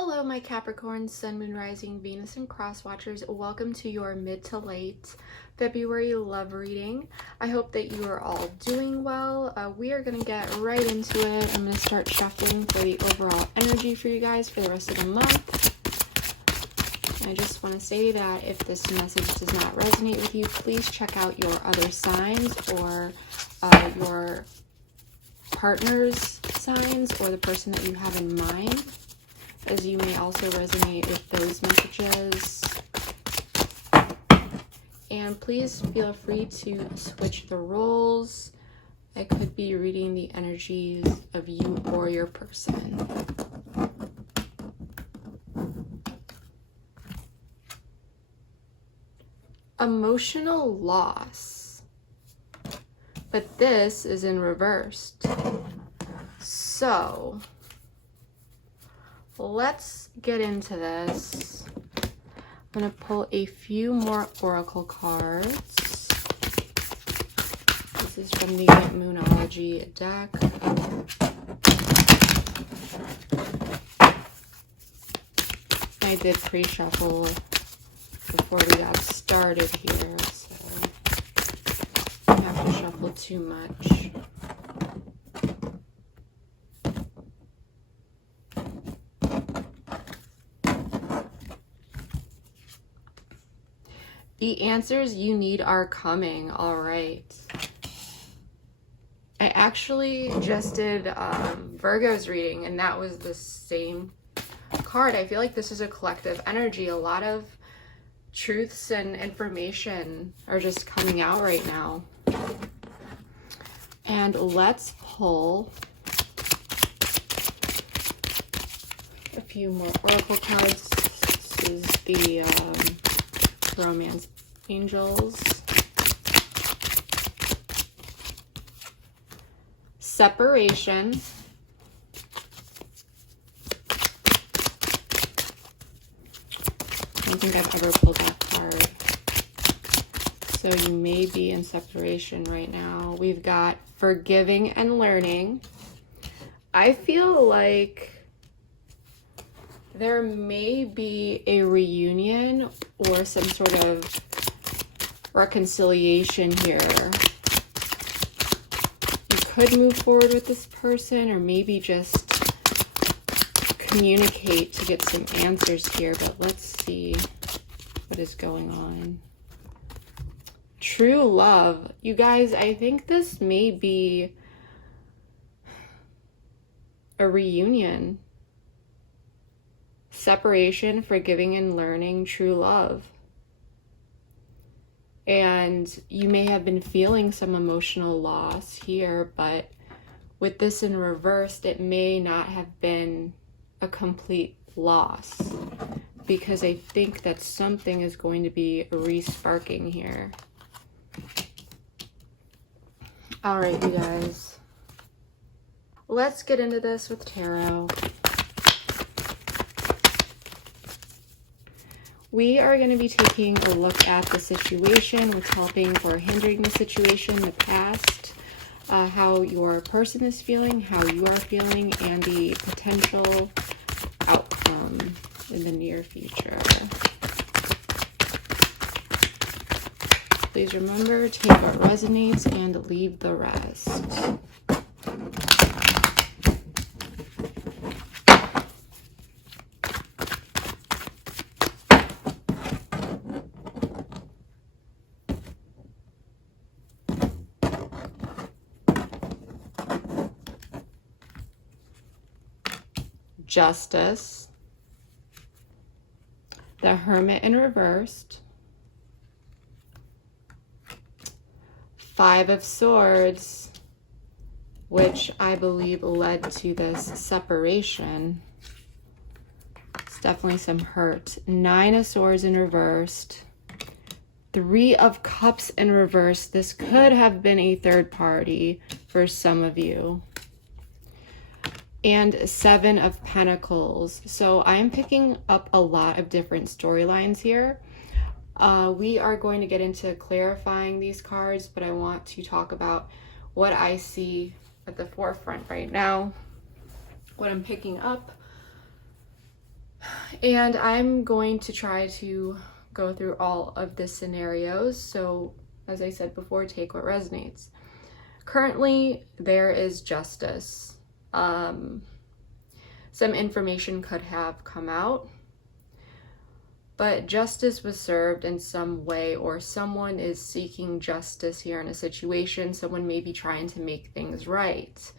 Hello, my Capricorn, Sun, Moon, Rising, Venus, and Cross Watchers. Welcome to your mid to late February love reading. I hope that you are all doing well. We are going to get right into it. I'm going to start shuffling for the overall energy for you guys for the rest of the month. I just want to say that if this message does not resonate with you, please check out your other signs or your partner's signs or the person that you have in mind, as you may also resonate with those messages. And please feel free to switch the roles. I could be reading the energies of you or your person. Emotional loss. But this is in reversed. So let's get into this. I'm going to pull a few more oracle cards. This is from the Moonology deck. I did pre-shuffle before we got started here, so I don't have to shuffle too much. The answers you need are coming. All right. I actually just did Virgo's reading, and that was the same card. I feel like this is a collective energy. A lot of truths and information are just coming out right now. And let's pull a few more oracle cards. This is the Romance Angels. Separation. I don't think I've ever pulled that card. So you may be in separation right now. We've got forgiving and learning. I feel like there may be a reunion or some sort of reconciliation here. You could move forward with this person, or maybe just communicate to get some answers here, but let's see what is going on. True love. You guys, I think this may be a reunion. Separation, forgiving and learning, true love. And you may have been feeling some emotional loss here, but with this in reversed, it may not have been a complete loss, because I think that something is going to be re-sparking here. All right, you guys. Let's get into this with tarot. We are going to be taking a look at the situation, what's helping or hindering the situation, the past, how your person is feeling, how you are feeling, and the potential outcome in the near future. Please remember, take what resonates and leave the rest. Justice, the Hermit in reversed, Five of Swords, which I believe led to this separation. It's definitely some hurt. Nine of Swords in reversed, Three of Cups in reverse. This could have been a third party for some of you. And Seven of Pentacles. So I'm picking up a lot of different storylines here. We are going to get into clarifying these cards, but I want to talk about what I see at the forefront right now. What I'm picking up And I'm going to try to go through all of the scenarios. So as I said before, take what resonates. Currently, there is justice. Some information could have come out, but justice was served in some way, or someone is seeking justice here in a situation. Someone may be trying to make things right.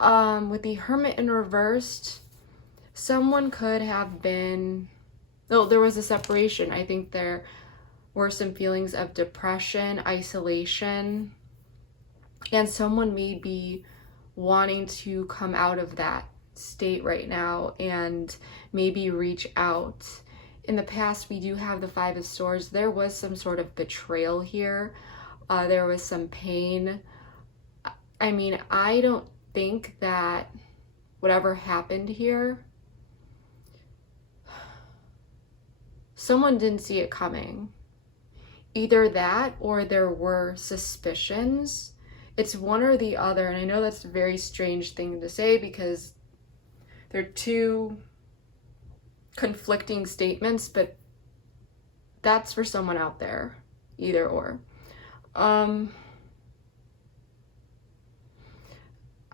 With the Hermit in reversed, someone could have been, there was a separation. I think there were some feelings of depression, isolation, and someone may be wanting to come out of that state right now and maybe reach out. In the past, we do have the Five of Swords. There was some sort of betrayal here. There was some pain. I mean, I don't think that whatever happened here, someone didn't see it coming. Either that or there were suspicions. It's one or the other. And I know that's a very strange thing to say because they're two conflicting statements, but that's for someone out there, either or. I'm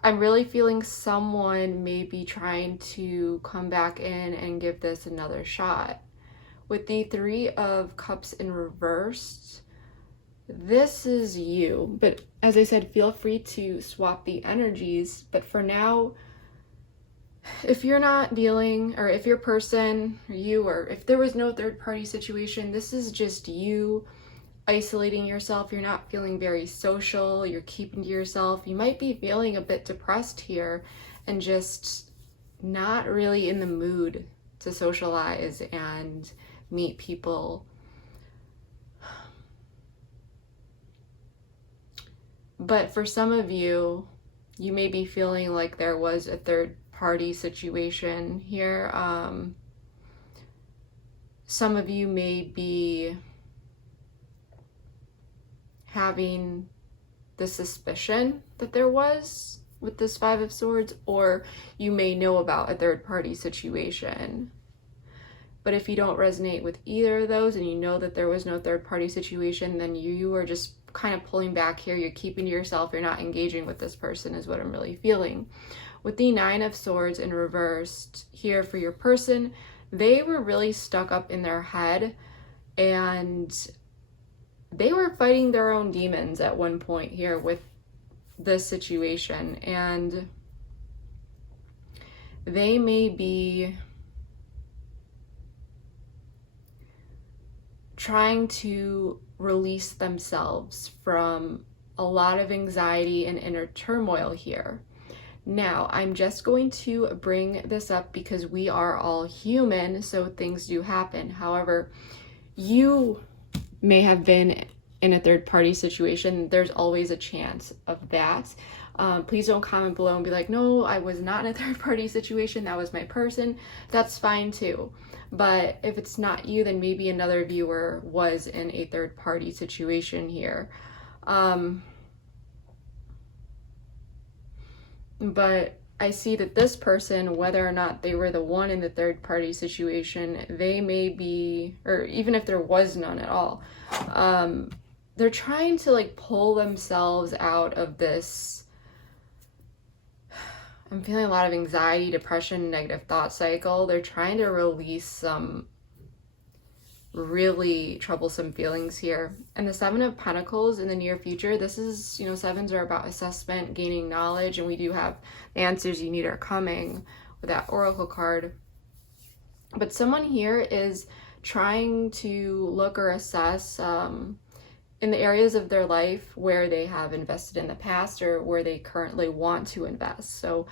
really feeling someone may be trying to come back in and give this another shot. With the Three of Cups in reversed, this is you. But as I said, feel free to swap the energies. But for now, if you're not dealing, or if your person, or you, or if there was no third party situation, this is just you isolating yourself. You're not feeling very social. You're keeping to yourself. You might be feeling a bit depressed here and just not really in the mood to socialize and meet people. But for some of you, you may be feeling like there was a third party situation here. Some of you may be having the suspicion that there was with this Five of Swords, or you may know about a third party situation. But if you don't resonate with either of those and you know that there was no third party situation, then you are just kind of pulling back here. You're keeping to yourself. You're not engaging with this person is what I'm really feeling. With the Nine of Swords in reversed here for your person, they were really stuck up in their head and they were fighting their own demons at one point here with this situation. And they may be trying to release themselves from a lot of anxiety and inner turmoil here. Now, I'm just going to bring this up because we are all human, so things do happen. However, you may have been in a third party situation. There's always a chance of that. Please don't comment below and be like, no, I was not in a third party situation. That was my person. That's fine too. But if it's not you, then maybe another viewer was in a third party situation here. But I see that this person, whether or not they were the one in the third party situation, they may be, or even if there was none at all, they're trying to like pull themselves out of this. I'm feeling a lot of anxiety, depression, negative thought cycle. They're trying to release some really troublesome feelings here. And the Seven of Pentacles in the near future, this is, you know, sevens are about assessment, gaining knowledge, and we do have the answers you need are coming with that Oracle card. But someone here is trying to look or assess in the areas of their life where they have invested in the past or where they currently want to invest. So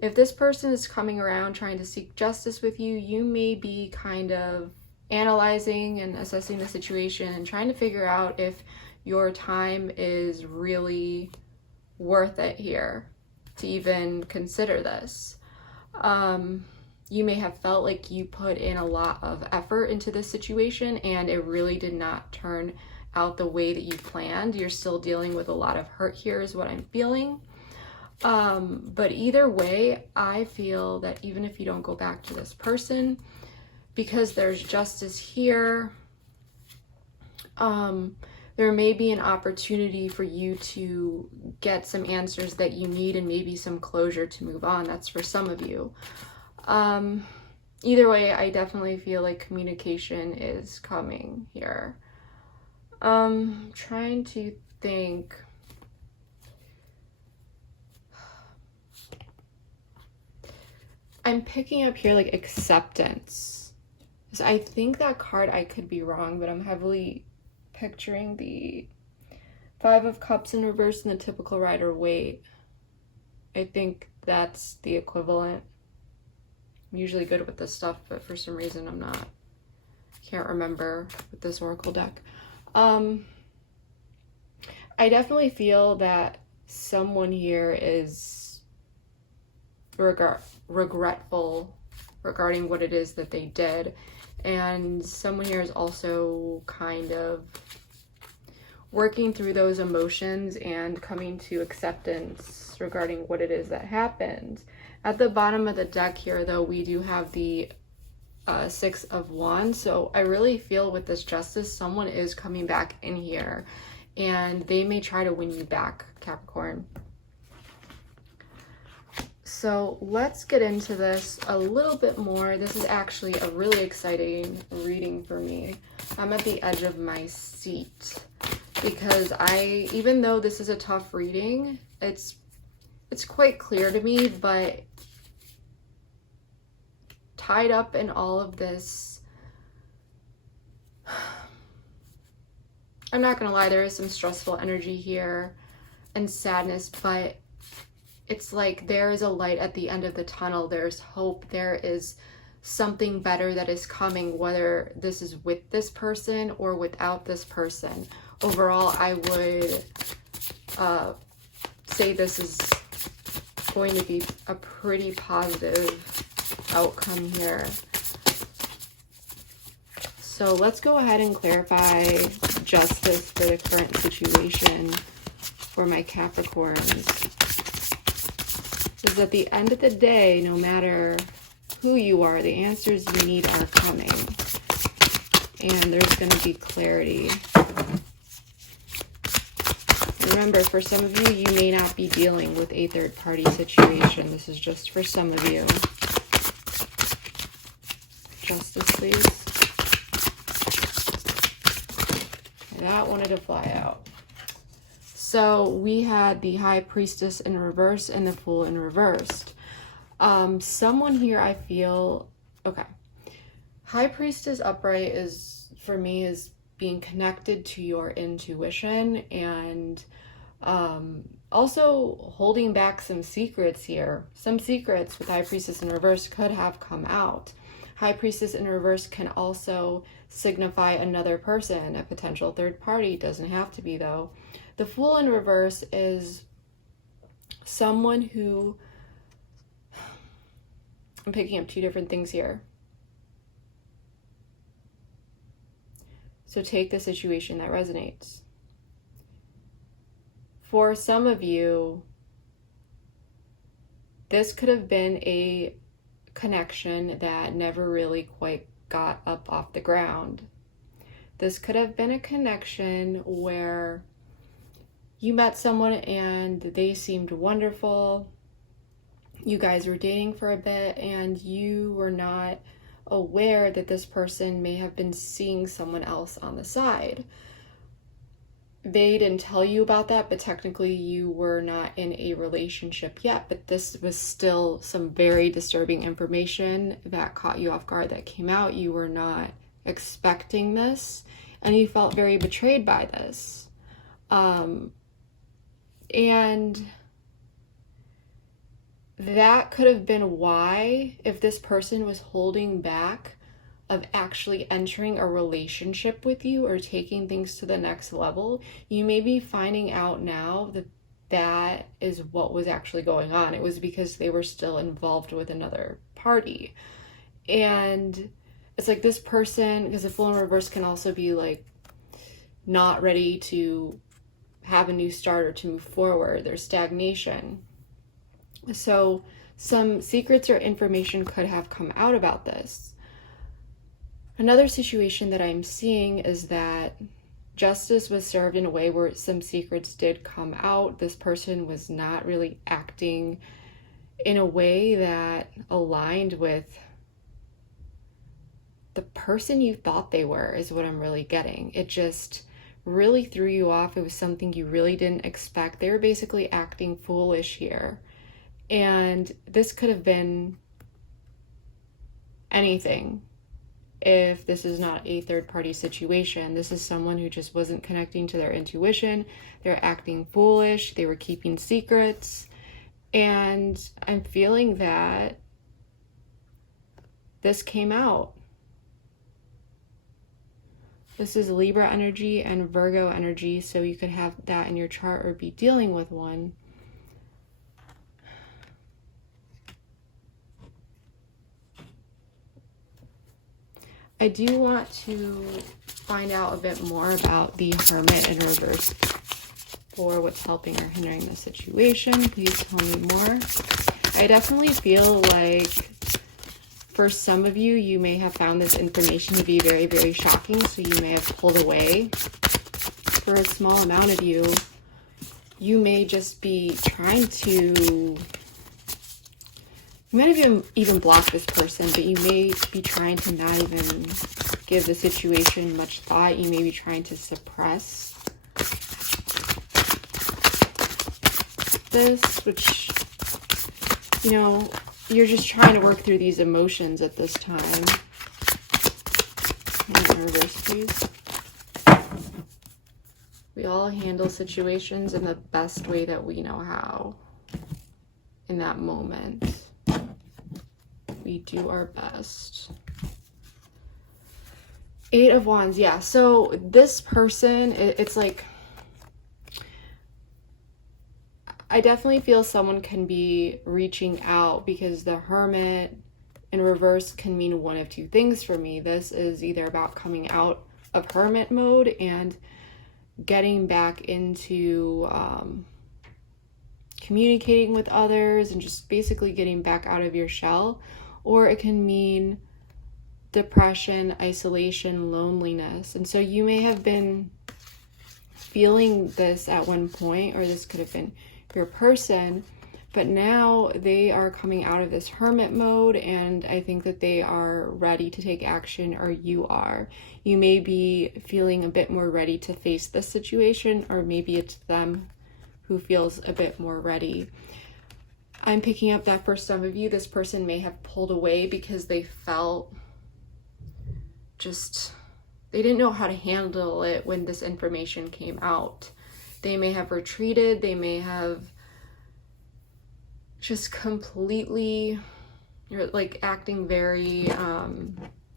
if this person is coming around trying to seek justice with you, you may be kind of analyzing and assessing the situation and trying to figure out if your time is really worth it here to even consider this. You may have felt like you put in a lot of effort into this situation and it really did not turn out the way that you planned. You're still dealing with a lot of hurt here is what I'm feeling. But either way, I feel that even if you don't go back to this person, because there's justice here, there may be an opportunity for you to get some answers that you need and maybe some closure to move on. That's for some of you. Either way, I definitely feel like communication is coming here. Trying to think. I'm picking up here like acceptance. So I think that card, I could be wrong, but I'm heavily picturing the Five of Cups in reverse and the typical Rider-Waite. I think that's the equivalent. I'm usually good with this stuff, but for some reason I'm not. Can't remember with this Oracle deck. I definitely feel that someone here is regretful regarding what it is that they did, and someone here is also kind of working through those emotions and coming to acceptance regarding what it is that happened. At the bottom of the deck here, though, we do have the Six of Wands. So I really feel with this justice, someone is coming back in here and they may try to win you back, Capricorn. So let's get into this a little bit more. This is actually a really exciting reading for me. I'm at the edge of my seat because even though this is a tough reading, it's quite clear to me, but tied up in all of this, I'm not gonna lie, there is some stressful energy here and sadness, but it's like there is a light at the end of the tunnel. There's hope. There is something better that is coming, whether this is with this person or without this person. Overall, I would say this is going to be a pretty positive outcome here. So let's go ahead and clarify justice for the current situation for my Capricorns. Because at the end of the day, no matter who you are, the answers you need are coming. And there's going to be clarity. Remember, for some of you, you may not be dealing with a third-party situation. This is just for some of you. Justice, please. That wanted to fly out. So we had the High Priestess in reverse and the Fool in reversed. Someone here, I feel, okay. High Priestess upright is, for me, is being connected to your intuition and also holding back some secrets here. Some secrets with High Priestess in reverse could have come out. High Priestess in reverse can also signify another person, a potential third party. Doesn't have to be, though. The Fool in reverse is someone who, I'm picking up two different things here. So take the situation that resonates. For some of you, this could have been a connection that never really quite got up off the ground. This could have been a connection where you met someone and they seemed wonderful. You guys were dating for a bit and you were not aware that this person may have been seeing someone else on the side. They didn't tell you about that, but technically you were not in a relationship yet, but this was still some very disturbing information that caught you off guard, that came out. You were not expecting this and you felt very betrayed by this. And that could have been why, if this person was holding back of actually entering a relationship with you or taking things to the next level, you may be finding out now that that is what was actually going on. It was because they were still involved with another party. And it's like this person, because the Fool in reverse can also be like not ready to have a new start or to move forward. There's stagnation. So some secrets or information could have come out about this. Another situation that I'm seeing is that justice was served in a way where some secrets did come out. This person was not really acting in a way that aligned with the person you thought they were, is what I'm really getting. It just really threw you off. It was something you really didn't expect. They were basically acting foolish here. And this could have been anything. If this is not a third-party situation, this is someone who just wasn't connecting to their intuition. They're acting foolish. They were keeping secrets. And I'm feeling that this came out. This is Libra energy and Virgo energy, so you could have that in your chart or be dealing with one. I do want to find out a bit more about the Hermit in reverse for what's helping or hindering the situation. Please tell me more. I definitely feel like for some of you, you may have found this information to be very, very shocking, so you may have pulled away. For a small amount of you, you may just be trying to... You might have even blocked this person, but you may be trying to not even give the situation much thought. You may be trying to suppress this, which, you know, you're just trying to work through these emotions at this time. And reverse, please. We all handle situations in the best way that we know how in that moment. We do our best. 8 of Wands, yeah. So this person, it's like, I definitely feel someone can be reaching out, because the Hermit in reverse can mean one of two things for me. This is either about coming out of Hermit mode and getting back into communicating with others and just basically getting back out of your shell. Or it can mean depression, isolation, loneliness. And so you may have been feeling this at one point, or this could have been your person, but now they are coming out of this hermit mode, and I think that they are ready to take action, or you are. You may be feeling a bit more ready to face this situation, or maybe it's them who feels a bit more ready. I'm picking up that for some of you, this person may have pulled away because they felt just, they didn't know how to handle it when this information came out. They may have retreated, they may have just completely, like, acting very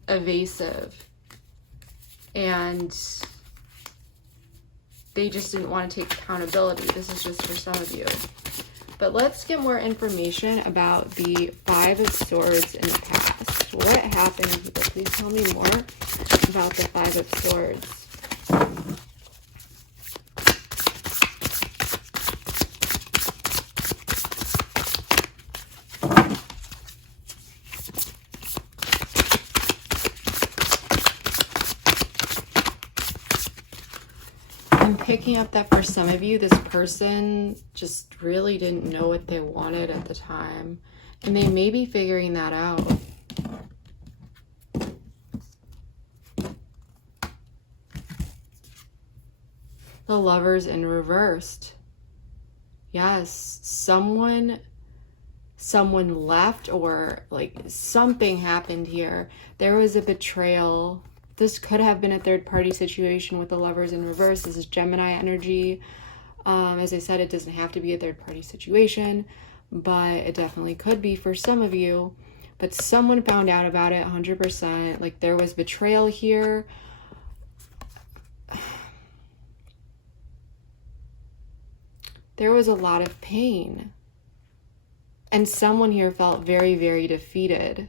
evasive, and they just didn't want to take accountability. This is just for some of you. But let's get more information about the 5 of Swords in the past. What happened here? Please tell me more about the 5 of Swords. Picking up that for some of you, this person just really didn't know what they wanted at the time, and they may be figuring that out. The Lovers in reversed. Yes, someone left, or like something happened here. There was a betrayal. This could have been a third-party situation with the Lovers in reverse. This is Gemini energy. As I said, it doesn't have to be a third-party situation, but it definitely could be for some of you. But someone found out about it 100%. Like, there was betrayal here. There was a lot of pain. And someone here felt very, very defeated.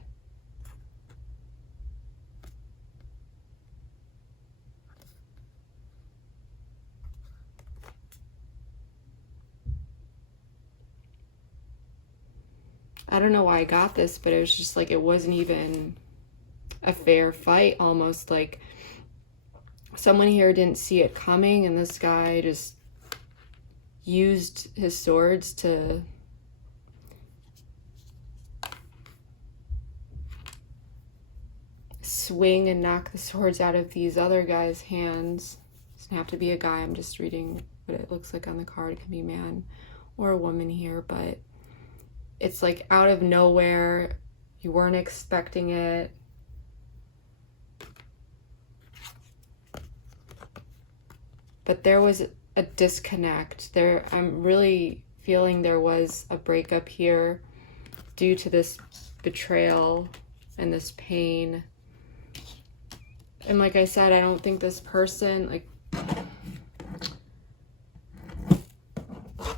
I don't know why I got this, but it was just like, it wasn't even a fair fight, almost like someone here didn't see it coming, and this guy just used his swords to swing and knock the swords out of these other guys' hands. It doesn't have to be a guy, I'm just reading what it looks like on the card. It can be a man or a woman here, but it's like out of nowhere. You weren't expecting it. But there was a disconnect there. I'm really feeling there was a breakup here due to this betrayal and this pain. And like I said, I don't think this person, like,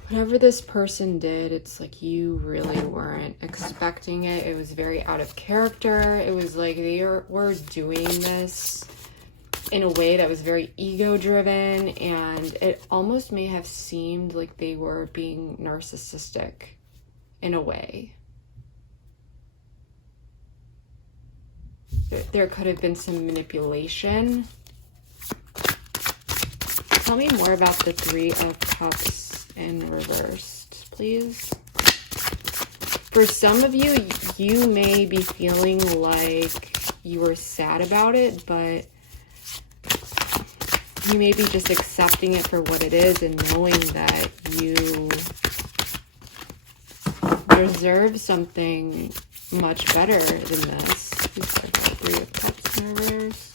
whatever this person did, it's like you really weren't expecting it. It was very out of character. It was like they were doing this in a way that was very ego-driven, and it almost may have seemed like they were being narcissistic in a way. There could have been some manipulation. Tell me more about the Three of Cups in reversed, please. For some of you, you may be feeling like you were sad about it, but you may be just accepting it for what it is and knowing that you deserve something much better than this. Three of Cups in reverse.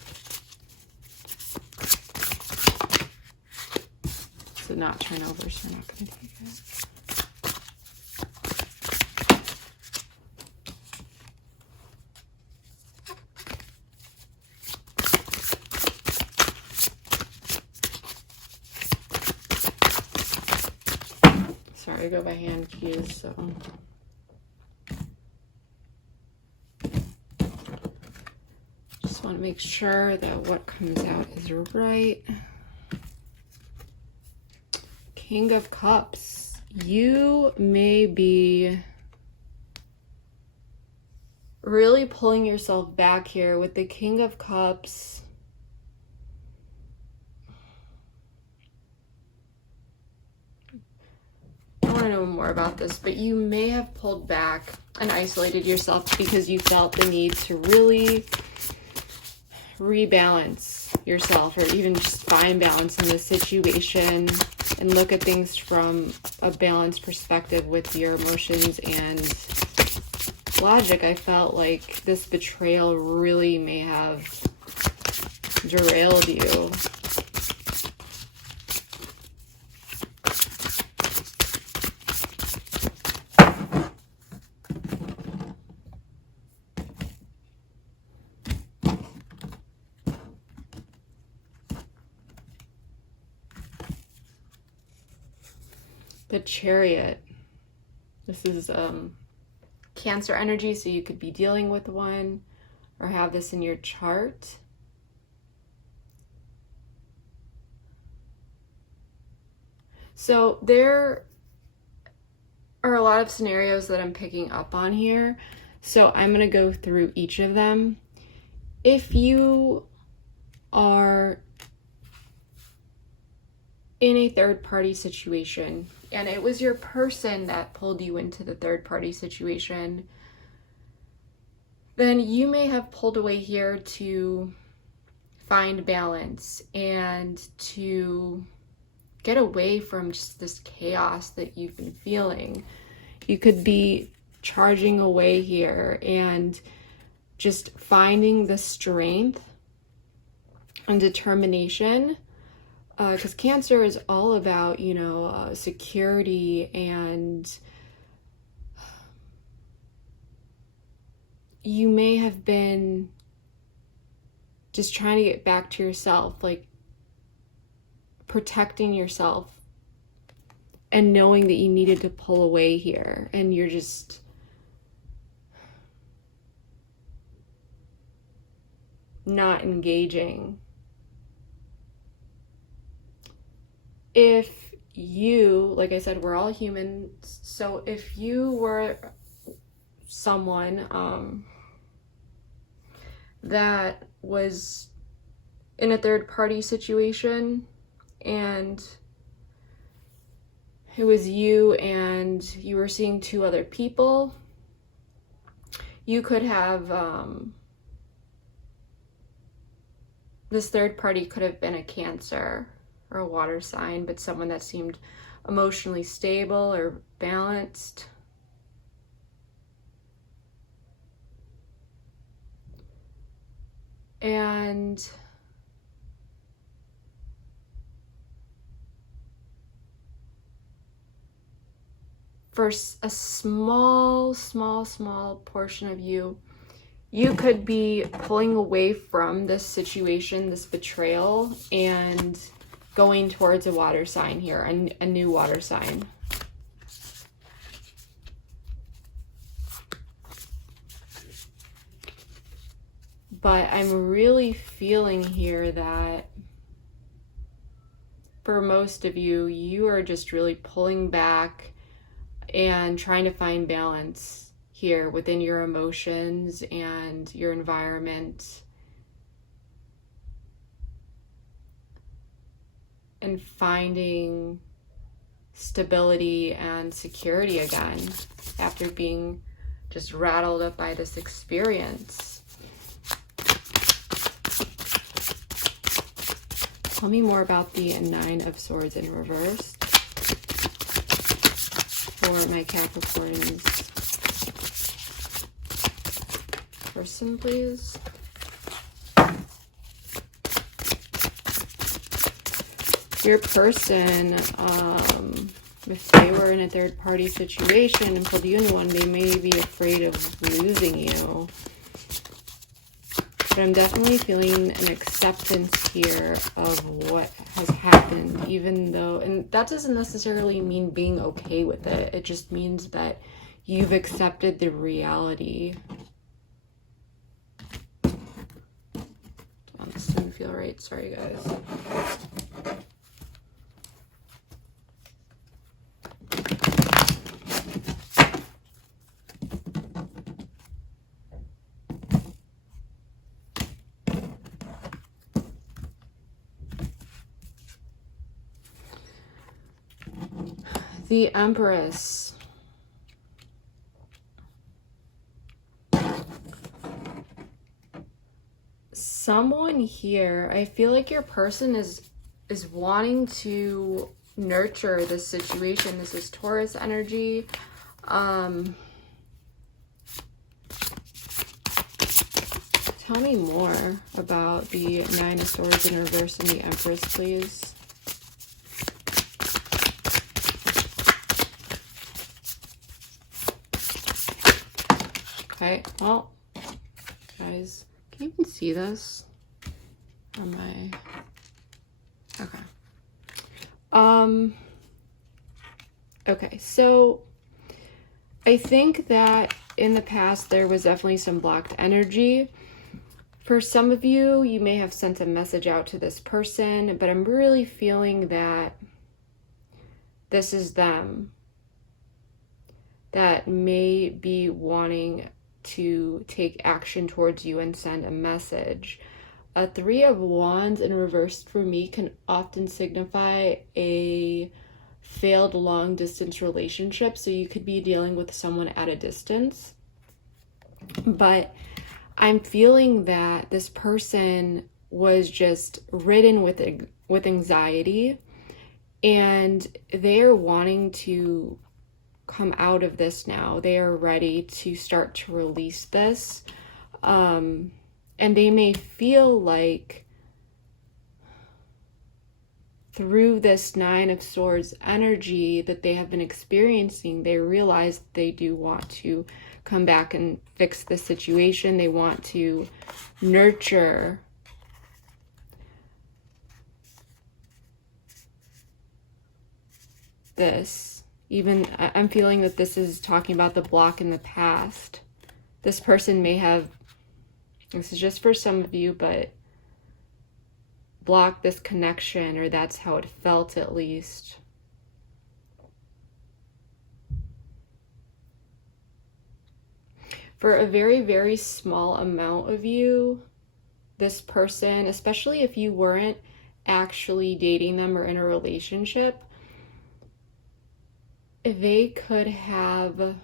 So not turn over, so we're not going to take it. Sorry, I go by hand keys, so... just want to make sure that what comes out is right. King of Cups. You may be really pulling yourself back here with the King of Cups. I want to know more about this, but you may have pulled back and isolated yourself because you felt the need to really rebalance yourself, or even just find balance in this situation and look at things from a balanced perspective with your emotions and logic. I felt like this betrayal really may have derailed you. The Chariot. This is Cancer energy, so you could be dealing with one or have this in your chart. So there are a lot of scenarios that I'm picking up on here. So I'm going to go through each of them. If you are in a third-party situation, and it was your person that pulled you into the third-party situation, then you may have pulled away here to find balance and to get away from just this chaos that you've been feeling. You could be charging away here and just finding the strength and determination, because Cancer is all about, you know, security, and you may have been just trying to get back to yourself, like protecting yourself and knowing that you needed to pull away here, and you're just not engaging. If you, like I said, we're all humans, so if you were someone that was in a third party situation, and it was you and you were seeing two other people. You could have, this third party could have been a Cancer or a water sign, but someone that seemed emotionally stable or balanced. And for a small portion of you, you could be pulling away from this situation, this betrayal, and going towards a water sign here, a new water sign. But I'm really feeling here that for most of you, you are just really pulling back and trying to find balance here within your emotions and your environment, and finding stability and security again after being just rattled up by this experience. Tell me more about the Nine of Swords in reverse for my Capricorn's person, please. Your person, if they were in a third party situation and pulled you into one, they may be afraid of losing you. But I'm definitely feeling an acceptance here of what has happened, even though, and that doesn't necessarily mean being okay with it. It just means that you've accepted the reality. Oh, this didn't feel right. Sorry, guys. The Empress. Someone here, I feel like your person is wanting to nurture this situation. This is Taurus energy. Tell me more about the Nine of Swords in reverse and the Empress, please. Okay, well, guys, can you even see this on my, okay. Okay, so I think that in the past there was definitely some blocked energy. For some of you, you may have sent a message out to this person, but I'm really feeling that this is them that may be wanting to take action towards you and send a message. A Three of Wands in reverse for me can often signify a failed long distance relationship. So you could be dealing with someone at a distance. But I'm feeling that this person was just ridden with anxiety, and they're wanting to come out of this now. They are ready to start to release this. And they may feel like through this Nine of Swords energy that they have been experiencing, they realize that they do want to come back and fix the situation. They want to nurture this. Even I'm feeling that this is talking about the block in the past. This person may have, this is just for some of you, but blocked this connection, or that's how it felt at least. For a very, very small amount of you, this person, especially if you weren't actually dating them or in a relationship, they could have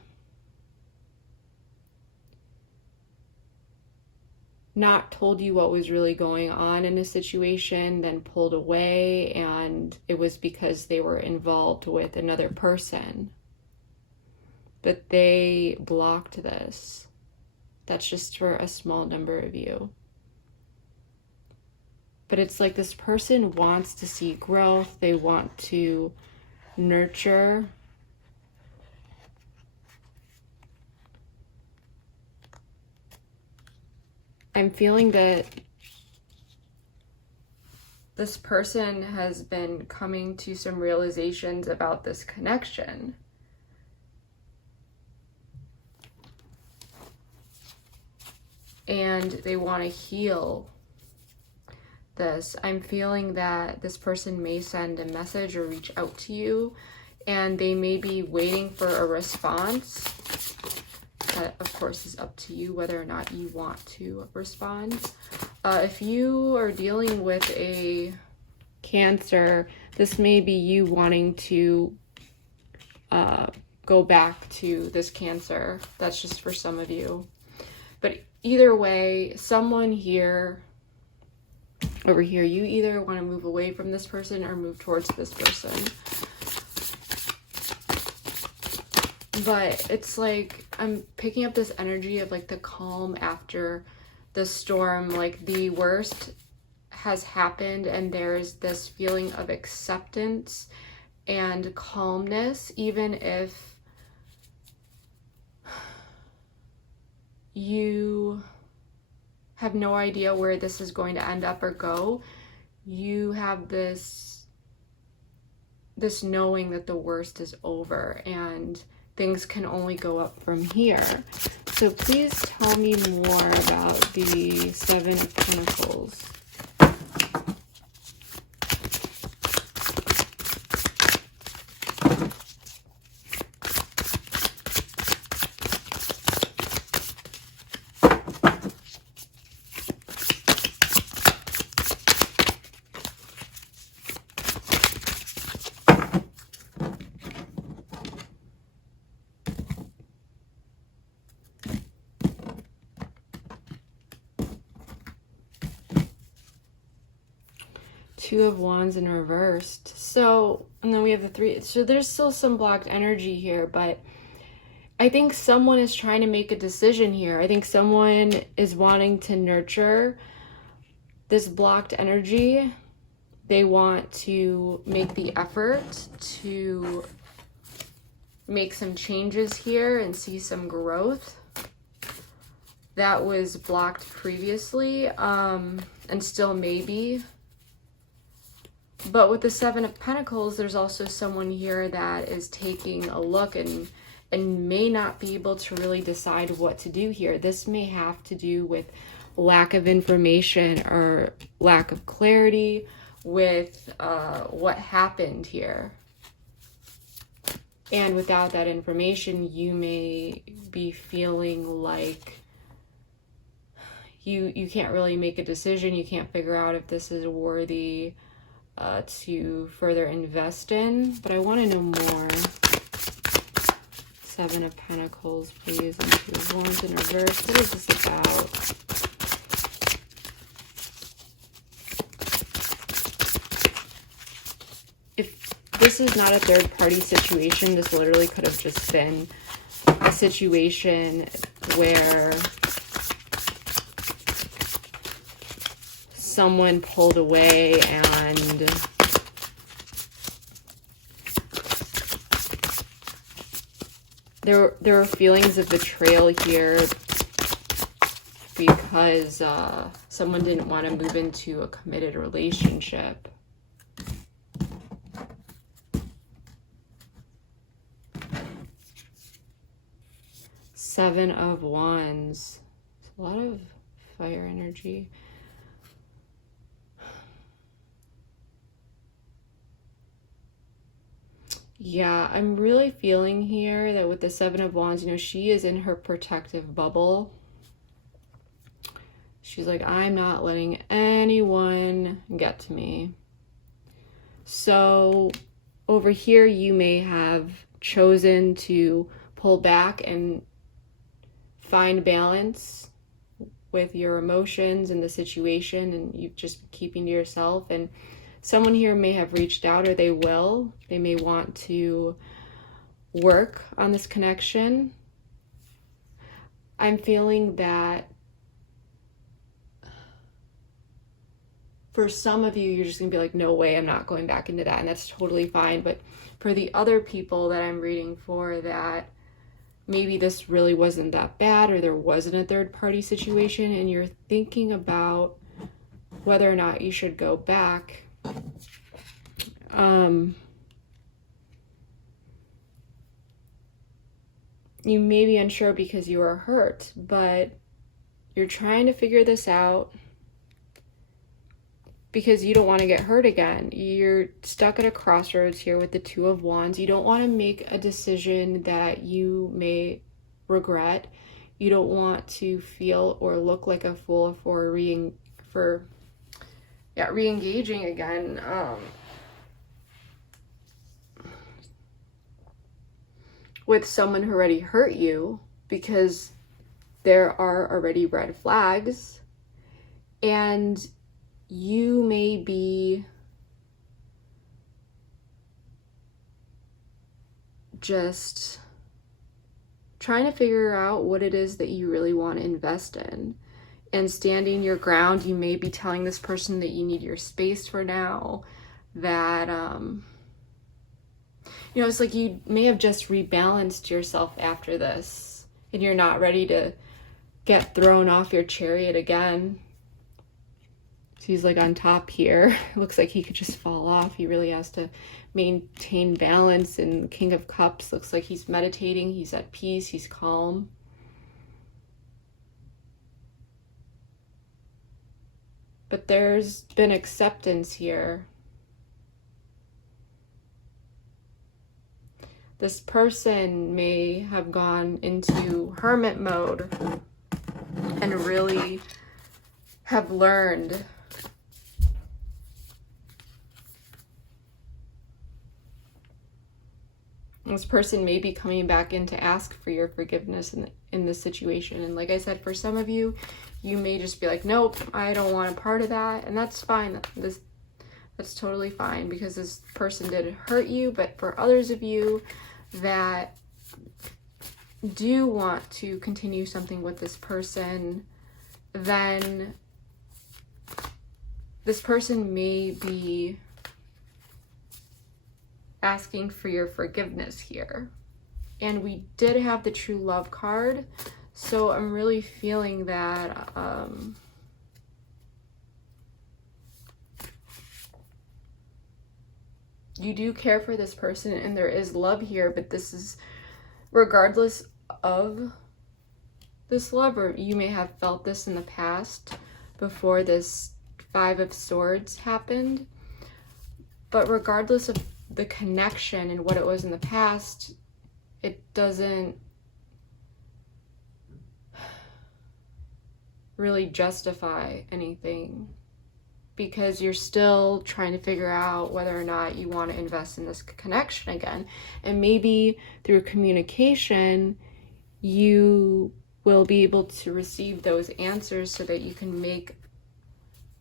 not told you what was really going on in a situation, then pulled away, and it was because they were involved with another person. But they blocked this. That's just for a small number of you. But it's like this person wants to see growth. They want to nurture. I'm feeling that this person has been coming to some realizations about this connection. And they want to heal this. I'm feeling that this person may send a message or reach out to you, and they may be waiting for a response. That, of course, is up to you whether or not you want to respond. If you are dealing with a Cancer, this may be you wanting to go back to this Cancer. That's just for some of you. But either way, someone here, over here, you either want to move away from this person or move towards this person. But it's like, I'm picking up this energy of like the calm after the storm, like the worst has happened and there's this feeling of acceptance and calmness, even if you have no idea where this is going to end up or go. You have this knowing that the worst is over and things can only go up from here. So please tell me more about the Seven of Pentacles. Two of Wands in reversed. So, and then we have the three. So there's still some blocked energy here, but I think someone is trying to make a decision here. I think someone is wanting to nurture this blocked energy. They want to make the effort to make some changes here and see some growth that was blocked previously, and still maybe. But with the Seven of Pentacles, there's also someone here that is taking a look and may not be able to really decide what to do here. This may have to do with lack of information or lack of clarity with what happened here. And without that information, you may be feeling like you can't really make a decision. You can't figure out if this is worthy to further invest in, but I want to know more. Seven of Pentacles, please, and Two of Wands in reverse. What is this about? If this is not a third-party situation, this literally could have just been a situation where someone pulled away and there were feelings of betrayal here because someone didn't want to move into a committed relationship. Seven of Wands. It's a lot of fire energy. Yeah, I'm really feeling here that with the Seven of Wands, you know, she is in her protective bubble. She's like, I'm not letting anyone get to me. So over here, you may have chosen to pull back and find balance with your emotions and the situation, and you've just keeping to yourself. And someone here may have reached out, or they will. They may want to work on this connection. I'm feeling that for some of you, you're just gonna be like, no way, I'm not going back into that, and that's totally fine. But for the other people that I'm reading for, that maybe this really wasn't that bad, or there wasn't a third-party situation, and you're thinking about whether or not you should go back. You may be unsure because you are hurt, but you're trying to figure this out because you don't want to get hurt again. You're stuck at a crossroads here with the Two of Wands. You don't want to make a decision that you may regret. You don't want to feel or look like a fool for re-engaging again. With someone who already hurt you, because there are already red flags, and you may be just trying to figure out what it is that you really want to invest in and standing your ground. You may be telling this person that you need your space for now, that it's like you may have just rebalanced yourself after this, and you're not ready to get thrown off your chariot again. So he's like on top here. It looks like he could just fall off. He really has to maintain balance. And King of Cups looks like he's meditating. He's at peace. He's calm. But there's been acceptance here. This person may have gone into hermit mode and really have learned this person may be coming back in to ask for your forgiveness in this situation. And like I said, for some of you, you may just be like, nope, I don't want a part of that. And that's fine. That's totally fine, because this person did hurt you. But for others of you that do want to continue something with this person, then this person may be asking for your forgiveness here. And we did have the True Love card, so I'm really feeling that you do care for this person and there is love here, but this is regardless of this love, or you may have felt this in the past before this Five of Swords happened. But regardless of the connection and what it was in the past, it doesn't really justify anything, because you're still trying to figure out whether or not you want to invest in this connection again. And maybe through communication, you will be able to receive those answers so that you can make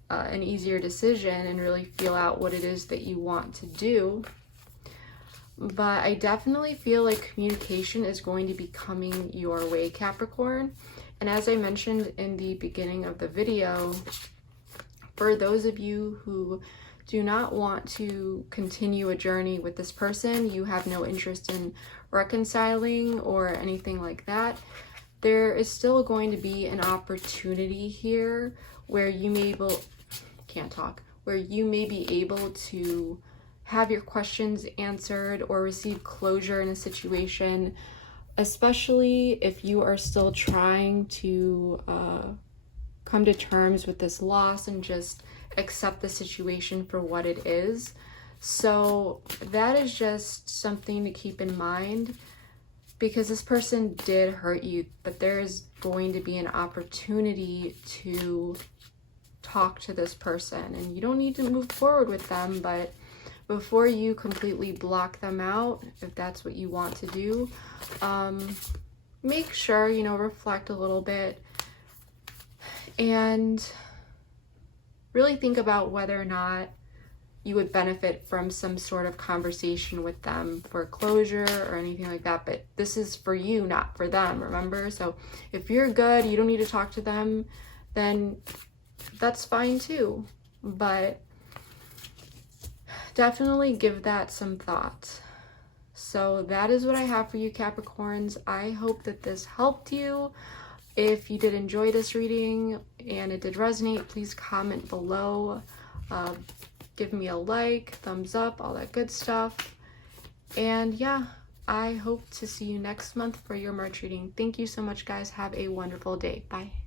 an easier decision and really feel out what it is that you want to do. But I definitely feel like communication is going to be coming your way, Capricorn. And as I mentioned in the beginning of the video, for those of you who do not want to continue a journey with this person, you have no interest in reconciling or anything like that, there is still going to be an opportunity here where you may be able to have your questions answered or receive closure in a situation, especially if you are still trying to come to terms with this loss and just accept the situation for what it is. So that is just something to keep in mind. because this person did hurt you, but there is going to be an opportunity to talk to this person, and you don't need to move forward with them, but before you completely block them out, if that's what you want to do, make sure, you know, reflect a little bit and really think about whether or not you would benefit from some sort of conversation with them for closure or anything like that. But this is for you, not for them, remember? So if you're good, you don't need to talk to them, then that's fine too. But definitely give that some thought. So that is what I have for you, Capricorns. I hope that this helped you. If you did enjoy this reading and it did resonate, please comment below. Give me a like, thumbs up, all that good stuff. And yeah, I hope to see you next month for your March reading. Thank you so much, guys. Have a wonderful day. Bye.